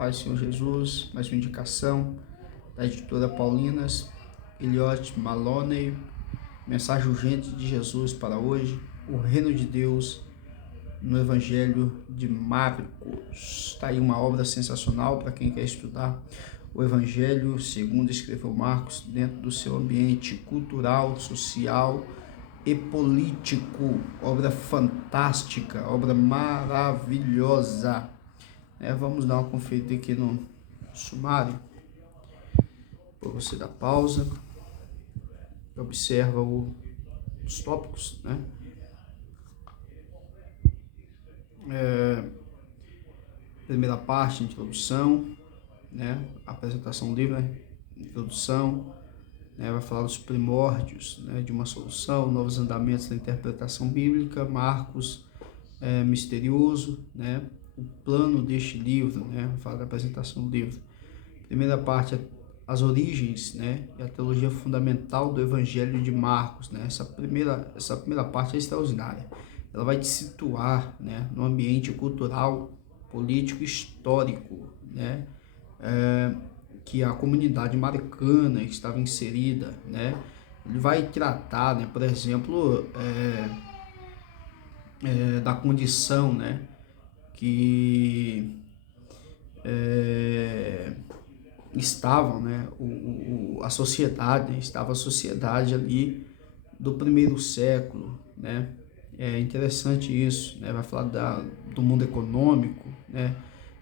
Paz do Senhor Jesus, mais uma indicação da editora Paulinas, Eliot Maloney, mensagem urgente de Jesus para hoje, o reino de Deus no Evangelho de Marcos. Está aí uma obra sensacional para quem quer estudar o Evangelho segundo escreveu Marcos dentro do seu ambiente cultural, social e político. Obra fantástica, obra maravilhosa. Vamos dar uma conferida aqui no sumário, para você dar pausa, observa os tópicos, primeira parte, introdução, apresentação do livro, introdução, vai falar dos primórdios, de uma solução, novos andamentos da interpretação bíblica, Marcos misterioso, o plano deste livro, fala da apresentação do livro. Primeira parte, as origens, e a teologia fundamental do Evangelho de Marcos, Essa primeira parte é extraordinária. Ela vai te situar, no ambiente cultural, político, histórico, que a comunidade marcana estava inserida, Ele vai tratar, por exemplo, da condição, que estavam, a sociedade, estava a sociedade ali do primeiro século, É interessante isso, vai falar do mundo econômico,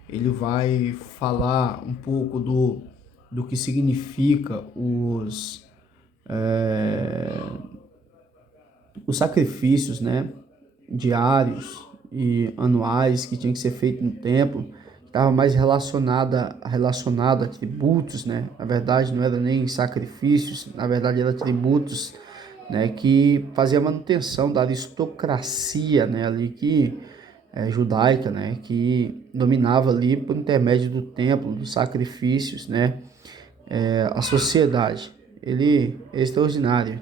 Ele vai falar um pouco do que significa os sacrifícios, diários e anuais que tinha que ser feito no templo, estava mais relacionado a tributos, Na verdade não era nem sacrifícios, na verdade era tributos, que fazia manutenção da aristocracia, ali que judaica, que dominava ali por intermédio do templo, dos sacrifícios, a sociedade. Ele é extraordinário,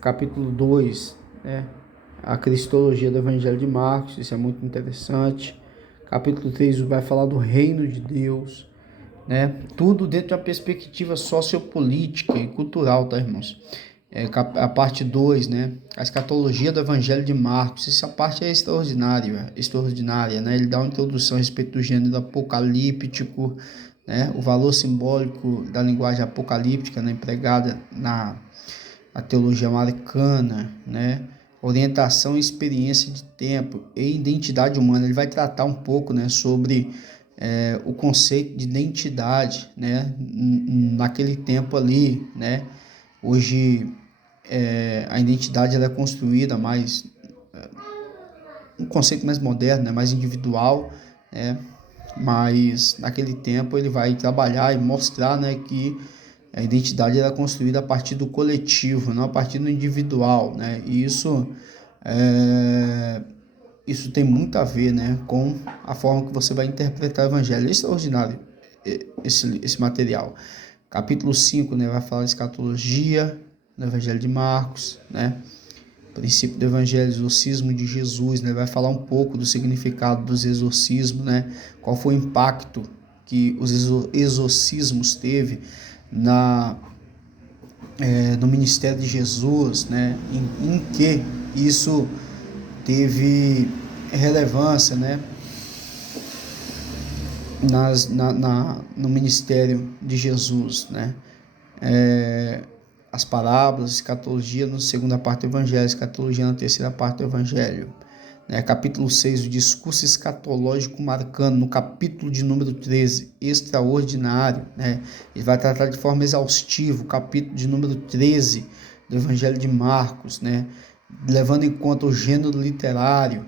capítulo 2, a cristologia do Evangelho de Marcos, isso é muito interessante. Capítulo 3 vai falar do reino de Deus, tudo dentro de uma perspectiva sociopolítica e cultural, tá, irmãos? A parte 2, a escatologia do Evangelho de Marcos, essa parte é extraordinária, Ele dá uma introdução a respeito do gênero apocalíptico, o valor simbólico da linguagem apocalíptica, empregada na teologia marcana, orientação e experiência de tempo e identidade humana. Ele vai tratar um pouco, sobre o conceito de identidade, naquele tempo ali, Hoje a identidade ela é construída mais um conceito mais moderno, mais individual, mas naquele tempo ele vai trabalhar e mostrar, que a identidade era construída a partir do coletivo, não a partir do individual, E isso tem muito a ver, com a forma que você vai interpretar o Evangelho. É extraordinário esse material. Capítulo 5, vai falar de escatologia no Evangelho de Marcos, princípio do Evangelho, exorcismo de Jesus, vai falar um pouco do significado dos exorcismos, qual foi o impacto que os exorcismos teve no ministério de Jesus, em que isso teve relevância, no ministério de Jesus, as parábolas, escatologia na segunda parte do Evangelho, escatologia na terceira parte do Evangelho, capítulo 6, o discurso escatológico marcando, no capítulo de número 13, extraordinário, ele vai tratar de forma exaustiva o capítulo de número 13 do Evangelho de Marcos, levando em conta o gênero literário,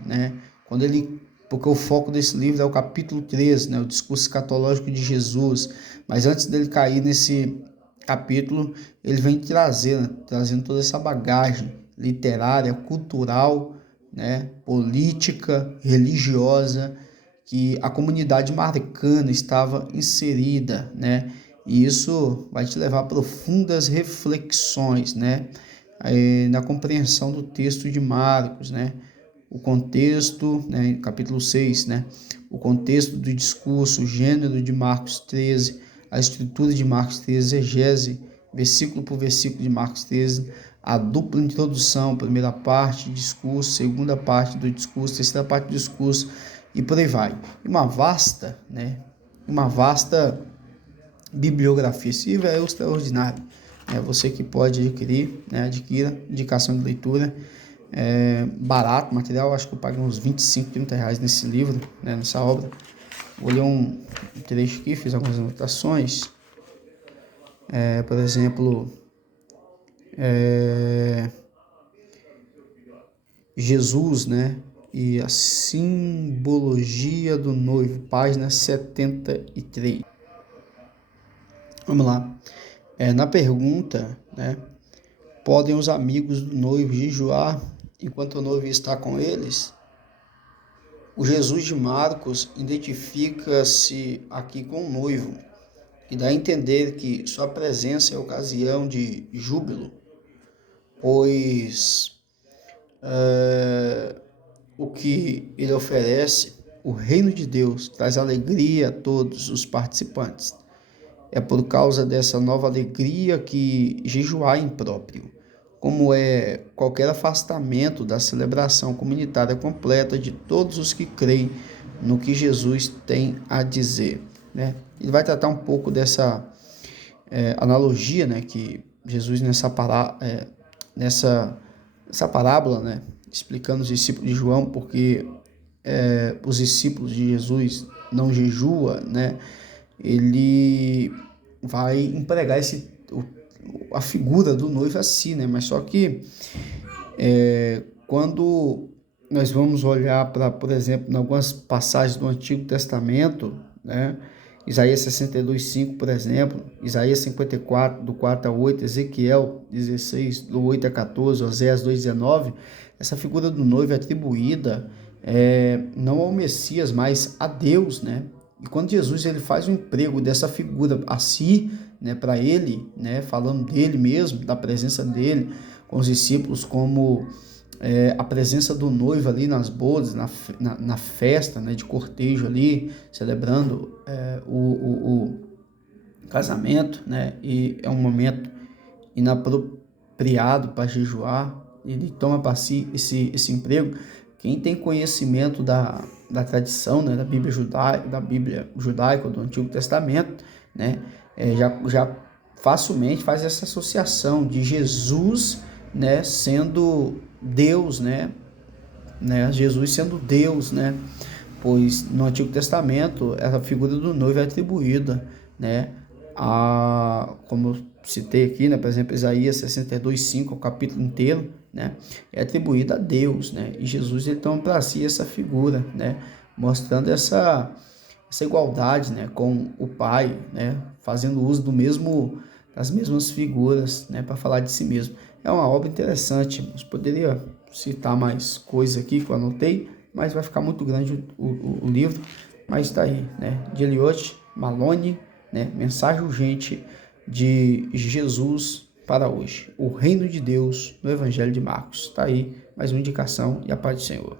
porque o foco desse livro é o capítulo 13, o discurso escatológico de Jesus, mas antes dele cair nesse capítulo, ele vem trazendo toda essa bagagem literária, cultural, política, religiosa, que a comunidade marcana estava inserida, e isso vai te levar a profundas reflexões, na compreensão do texto de Marcos, o contexto, né, capítulo 6, né, o contexto do discurso, o gênero de Marcos 13, a estrutura de Marcos 13, exegese, versículo por versículo de Marcos 13, a dupla introdução, primeira parte, discurso, segunda parte do discurso, terceira parte do discurso, e por aí vai. Uma vasta bibliografia. Esse livro é extraordinário. Você que pode adquirir, né, adquira, indicação de leitura. Barato, material, acho que eu paguei uns 25, 30 reais nesse livro, né, nessa obra. Vou ler um trecho aqui, fiz algumas anotações. Por exemplo, Jesus, né, e a simbologia do noivo, página 73. Vamos lá. Na pergunta, né, podem os amigos do noivo jejuar enquanto o noivo está com eles? O Jesus de Marcos identifica-se aqui com o noivo e dá a entender que sua presença é ocasião de júbilo, pois o que ele oferece, o reino de Deus, traz alegria a todos os participantes. É por causa dessa nova alegria que jejuar é impróprio, como é qualquer afastamento da celebração comunitária completa de todos os que creem no que Jesus tem a dizer, né? Ele vai tratar um pouco dessa analogia, né, que Jesus nessa parábola, né, explicando os discípulos de João, porque os discípulos de Jesus não jejua, né? Ele vai empregar a figura do noivo assim, né? Mas só que quando nós vamos olhar para, por exemplo, em algumas passagens do Antigo Testamento, né? Isaías 62:5, por exemplo, Isaías 54, do 4 a 8, Ezequiel 16, do 8 a 14, Oséias 2:19, essa figura do noivo é atribuída não ao Messias, mas a Deus, né? E quando Jesus ele faz o emprego dessa figura a si, né, para ele, né, falando dele mesmo, da presença dele com os discípulos, como a presença do noivo ali nas bodas, na festa, né, de cortejo ali, celebrando o casamento, né, e é um momento inapropriado para jejuar. Ele toma para si esse emprego. Quem tem conhecimento da tradição, né, da Bíblia judaica, do Antigo Testamento, né, já facilmente faz essa associação de Jesus, né, sendo Deus, né, Jesus sendo Deus, né, pois no Antigo Testamento essa figura do noivo é atribuída, né, como eu citei aqui, né, por exemplo, Isaías 62:5, o capítulo inteiro, né, é atribuída a Deus, né, e Jesus ele toma para si essa figura, né, mostrando essa igualdade, né, com o Pai, né, fazendo uso das mesmas figuras, né, para falar de si mesmo. É uma obra interessante. Eu poderia citar mais coisas aqui que eu anotei, mas vai ficar muito grande o livro. Mas está aí, né, de Eliot Malone, né, mensagem urgente de Jesus para hoje. O reino de Deus no Evangelho de Marcos. Está aí mais uma indicação e a paz do Senhor.